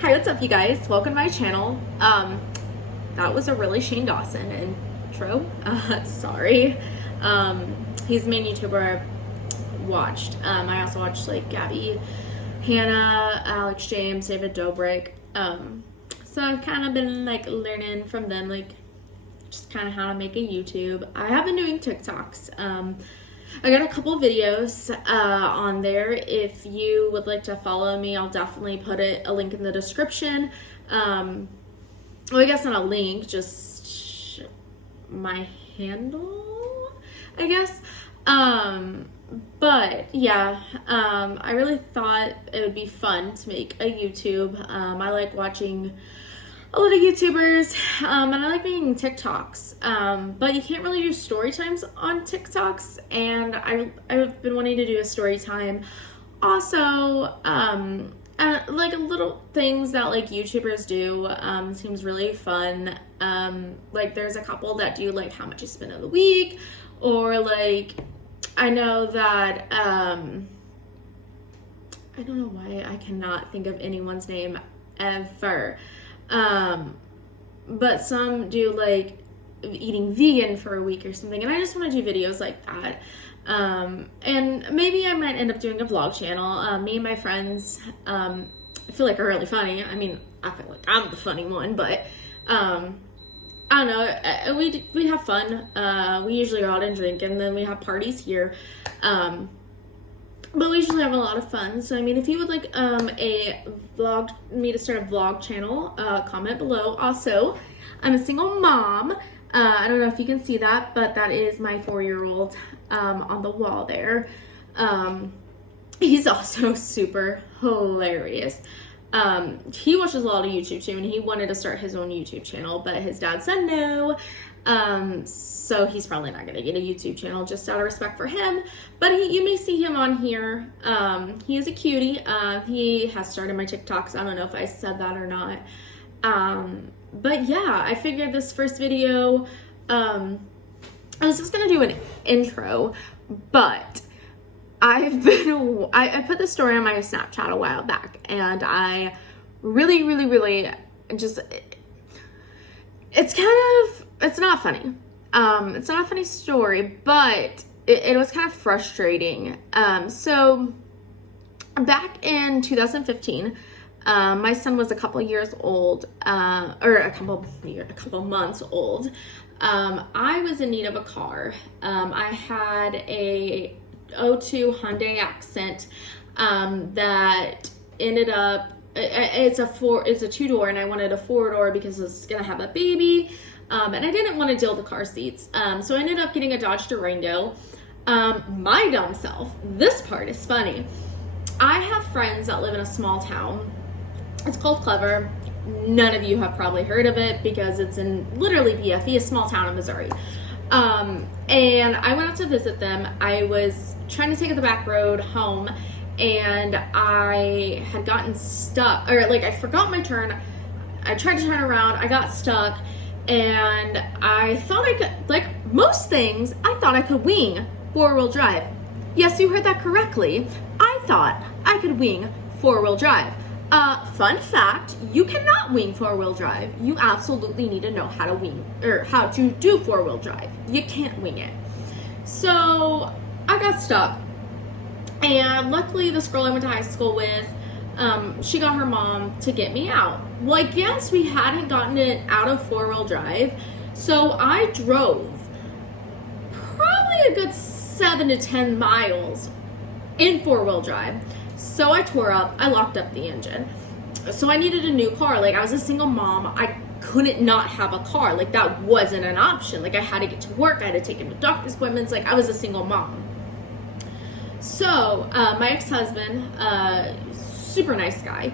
Hi, what's up, you guys? Welcome to my channel. That was a really Shane Dawson intro. Sorry. He's the main YouTuber I watched. I also watched like Gabby, Hannah, Alex James, David Dobrik. So I've kind of been like learning from them, like just kind of how to make a YouTube. I have been doing TikToks. I got a couple videos on there. If you would like to follow me, I'll definitely put a link in the description. Well, I guess not a link, just my handle, I guess. But yeah, I really thought it would be fun to make a YouTube. I like watching a lot of YouTubers, and I like making TikToks, but you can't really do story times on TikToks, and I've been wanting to do a story time also, like little things that like YouTubers do, seems really fun. Like there's a couple that do like how much you spend in the week, or like I know that I don't know why I cannot think of anyone's name ever. But some do like eating vegan for a week or something, and I just want to do videos like that. And maybe I might end up doing a vlog channel. Me and my friends, I feel like are really funny. I mean, I feel like I'm the funny one, but, I don't know, we have fun. We usually go out and drink, and then we have parties here. But we usually have a lot of fun. So, I mean, if you would like me to start a vlog channel, comment below. Also, I'm a single mom. I don't know if you can see that, but that is my 4-year-old on the wall there. He's also super hilarious. He watches a lot of YouTube too, and he wanted to start his own YouTube channel, but his dad said no. So he's probably not gonna get a YouTube channel just out of respect for him, but you may see him on here. He is a cutie. He has started my TikToks. I don't know if I said that or not. But yeah, I figured this first video, I was just gonna do an intro, but I put this story on my Snapchat a while back, and I really just, it's not funny. It's not a funny story, but it was kind of frustrating. So back in 2015, my son was a couple years old, or a couple months old. I was in need of a car. I had a 02 Hyundai Accent, that ended up, it's a 2-door, and I wanted a 4-door because I was gonna have a baby. And I didn't want to deal with the car seats. So I ended up getting a Dodge Durango. My dumb self, this part is funny. I have friends that live in a small town. It's called Clever. None of you have probably heard of it because it's in literally BFE, a small town in Missouri. And I went out to visit them. I was trying to take the back road home, and I had gotten stuck, or like I forgot my turn. I tried to turn around, I got stuck, and I thought I could, like most things, I thought I could wing 4-wheel drive. Yes, you heard that correctly. I thought I could wing 4-wheel drive. Fun fact, you cannot wing 4-wheel drive. You absolutely need to know how to wing, or how to do 4-wheel drive. You can't wing it. So I got stuck, and luckily this girl I went to high school with, she got her mom to get me out. Well, I guess we hadn't gotten it out of 4-wheel drive, so I drove probably a good 7 to 10 miles in 4-wheel drive. So I tore up, I locked up the engine. So I needed a new car. Like, I was a single mom, I couldn't not have a car. Like, that wasn't an option. Like, I had to get to work, I had to take him to doctor's appointments. Like, I was a single mom. So my ex-husband, super nice guy,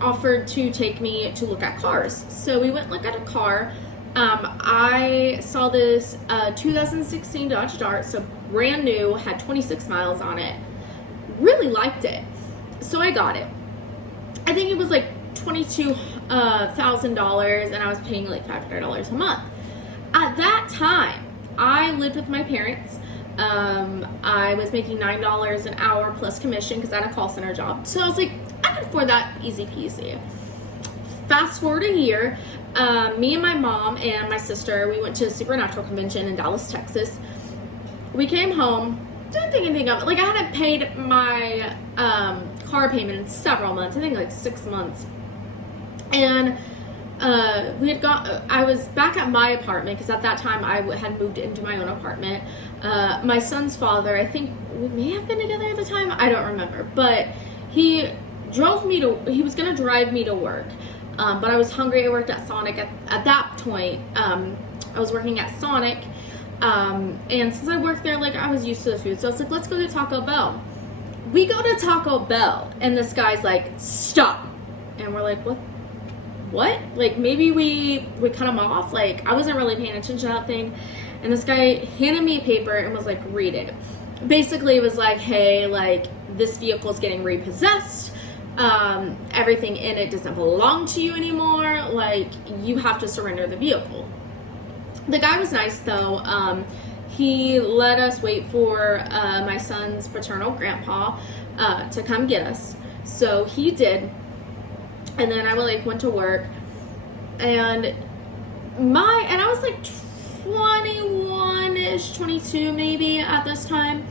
offered to take me to look at cars. So we went look at a car. I saw this 2016 Dodge Dart, so brand new, had 26 miles on it. Really liked it, so I got it. I think it was like $22,000, and I was paying like $500 a month. At that time, I lived with my parents. I was making $9 an hour plus commission because I had a call center job. So I was like, I could afford that easy peasy. Fast forward a year, me and my mom and my sister, we went to a Supernatural convention in Dallas, Texas. We came home, didn't think anything of it. Like, I hadn't paid my car payment in several months, I think like 6 months. And I was back at my apartment, because at that time I had moved into my own apartment. My son's father, I think we may have been together at the time, I don't remember, but he was gonna drive me to work. But I was hungry. I worked at Sonic at that point. I was working at Sonic. And since I worked there, like, I was used to the food. So I was like, let's go to Taco Bell. We go to Taco Bell, and this guy's like, stop. And we're like, what? Like, maybe we cut him off. Like, I wasn't really paying attention to that thing. And this guy handed me a paper and was like, read it. Basically, it was like, hey, like, this vehicle is getting repossessed. Everything in it doesn't belong to you anymore. Like, you have to surrender the vehicle. The guy was nice, though. He let us wait for my son's paternal grandpa to come get us. So he did. And then I went to work, and I was like 21-ish, 22 maybe at this time.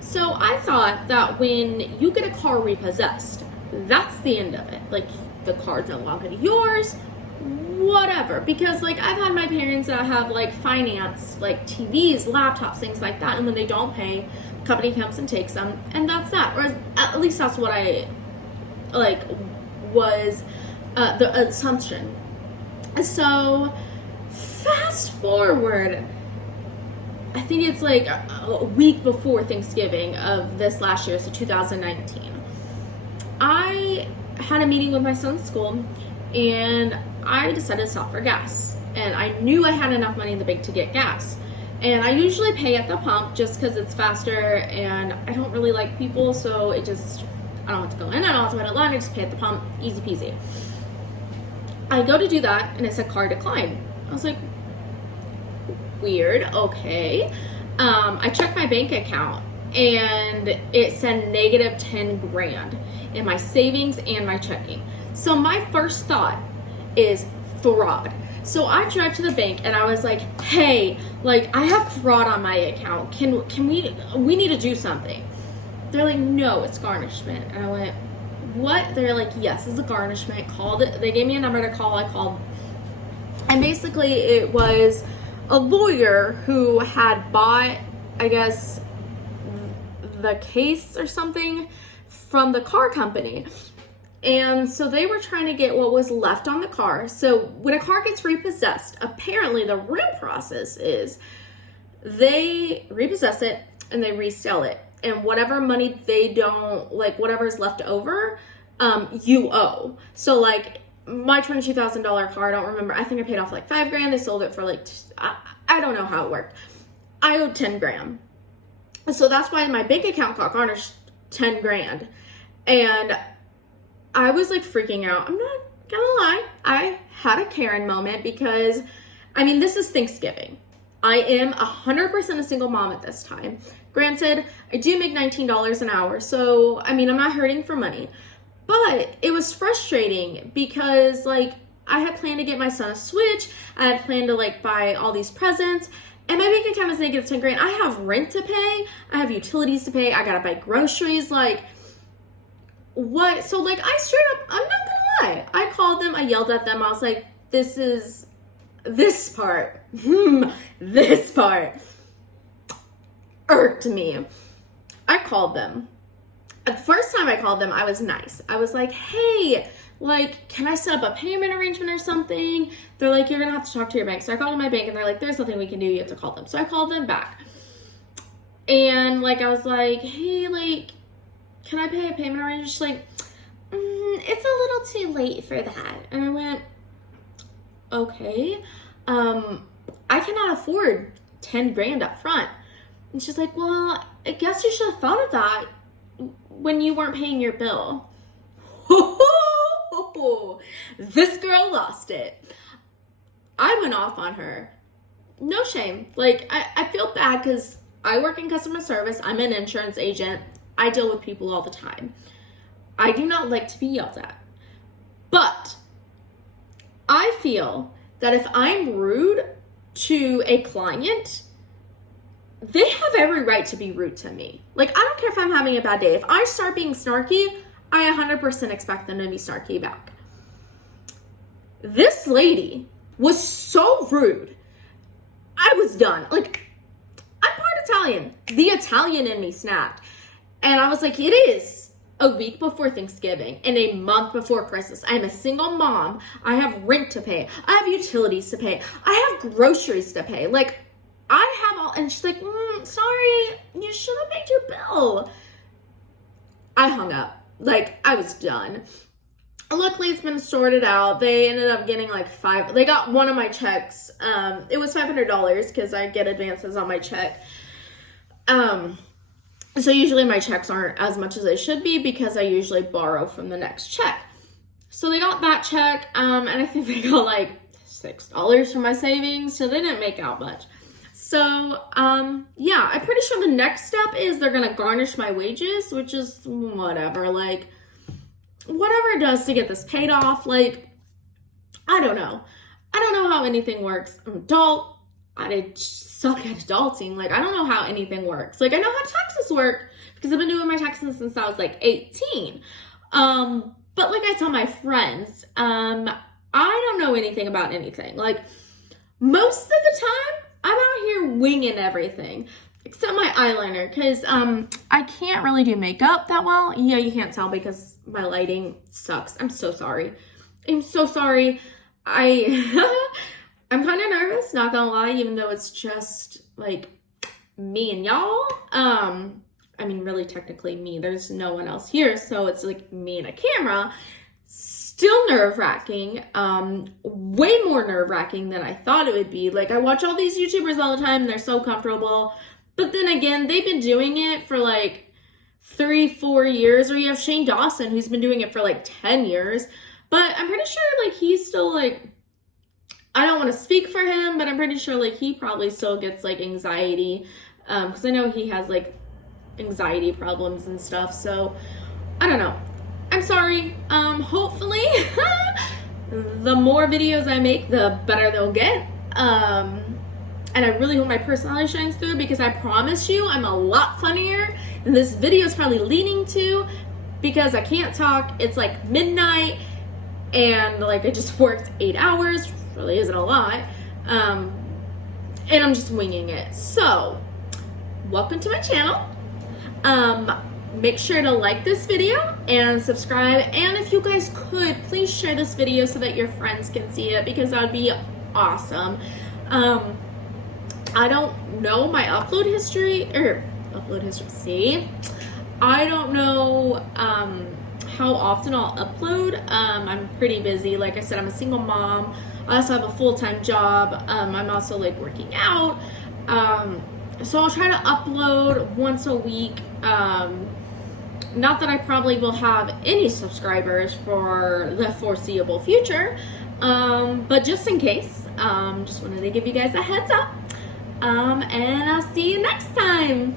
So I thought that when you get a car repossessed, that's the end of it. Like, the car's no longer yours, whatever. Because, like, I've had my parents that have, like, finance, like, TVs, laptops, things like that, and when they don't pay, the company comes and takes them, and that's that. Or at least that's what I, like, was the assumption. So, fast forward, I think it's, like, a week before Thanksgiving of this last year, so 2019. I had a meeting with my son's school, and I decided to stop for gas. And I knew I had enough money in the bank to get gas. And I usually pay at the pump just because it's faster, and I don't really like people, so I don't have to go in, I don't have to wait in line, I just pay at the pump, easy peasy. I go to do that, and it said card decline. I was like, weird, okay. I checked my bank account, and it said negative 10 grand in my savings and my checking. So my first thought is fraud. So I drive to the bank, and I was like, hey, like, I have fraud on my account. Can we need to do something. They're like, no, it's garnishment. And I went, what? They're like, yes, it's a garnishment. Called it. They gave me a number to call. I called. And basically it was a lawyer who had bought, I guess, the case or something from the car company. And so they were trying to get what was left on the car. So when a car gets repossessed, apparently the real process is they repossess it and they resell it. And whatever money they don't, like, whatever's left over, you owe. So, like, my $22,000 car, I don't remember, I think I paid off like $5,000. They sold it for like, I don't know how it worked. I owed $10,000. So that's why my bank account got garnished $10,000. And I was like freaking out. I'm not gonna lie. I had a Karen moment because, I mean, this is Thanksgiving. I am 100% a single mom at this time. Granted, I do make $19 an hour. So, I mean, I'm not hurting for money. But it was frustrating because, like, I had planned to get my son a Switch. I had planned to, like, buy all these presents. And my bank account is negative $10,000. I have rent to pay. I have utilities to pay. I gotta buy groceries. Like, what? So, like, I straight up, I'm not gonna lie. I called them. I yelled at them. I was like, this part. This part irked me. I called them. The first time I called them, I was nice. I was like, hey, like, can I set up a payment arrangement or something? They're like, you're gonna have to talk to your bank. So I called my bank and they're like, there's nothing we can do. You have to call them. So I called them back. And, like, I was like, hey, like, can I pay a payment arrangement? She's like, it's a little too late for that. And I went, okay. I cannot afford $10,000 up front. And she's like, well, I guess you should have thought of that when you weren't paying your bill. This girl lost it. I went off on her. No shame. Like, I feel bad because I work in customer service. I'm an insurance agent. I deal with people all the time. I do not like to be yelled at. But I feel that if I'm rude to a client, they have every right to be rude to me. Like, I don't care if I'm having a bad day. If I start being snarky, I 100% expect them to be snarky back. This lady was so rude. I was done. Like, I'm part Italian. The Italian in me snapped. And I was like, it is a week before Thanksgiving and a month before Christmas. I'm a single mom. I have rent to pay. I have utilities to pay. I have groceries to pay. Like, I have all, and she's like, sorry, you should have paid your bill. I hung up. Like, I was done. Luckily, it's been sorted out. They ended up getting like they got one of my checks. It was $500 because I get advances on my check. So usually my checks aren't as much as they should be because I usually borrow from the next check. So they got that check, and I think they got like $6 from my savings, so they didn't make out much. So, yeah, I'm pretty sure the next step is they're gonna garnish my wages, which is whatever, like, whatever it does to get this paid off. Like, I don't know how anything works. I'm an adult. I suck at adulting. Like, I don't know how anything works. Like, I know how taxes work because I've been doing my taxes since I was like 18. But like I tell my friends, I don't know anything about anything. Like, most of the time, I'm out here winging everything. Except my eyeliner, because I can't really do makeup that well. Yeah, you can't tell because my lighting sucks. I'm so sorry. I'm so sorry. I'm kind of nervous, not gonna lie, even though it's just like me and y'all. I mean, really technically me. There's no one else here, so it's like me and a camera. Still nerve-wracking, way more nerve-wracking than I thought it would be. Like, I watch all these YouTubers all the time, and they're so comfortable. But then again, they've been doing it for like 3-4 years. Or you have Shane Dawson, who's been doing it for like 10 years. But I'm pretty sure like he's still like, I don't want to speak for him, but I'm pretty sure like he probably still gets like anxiety. Because I know he has like anxiety problems and stuff. So I don't know. I'm sorry. Hopefully the more videos I make, the better they'll get. And I really hope my personality shines through because I promise you I'm a lot funnier than this video is probably leaning to because I can't talk. It's like midnight and like I just worked 8 hours. Really isn't a lot. And I'm just winging it. So, welcome to my channel. Make sure to like this video and subscribe. And if you guys could, please share this video so that your friends can see it because that would be awesome. I don't know my upload history, see? I don't know how often I'll upload. I'm pretty busy. Like I said, I'm a single mom. I also have a full-time job. I'm also like working out. So I'll try to upload once a week. Not that I probably will have any subscribers for the foreseeable future, but just in case, just wanted to give you guys a heads up. And I'll see you next time.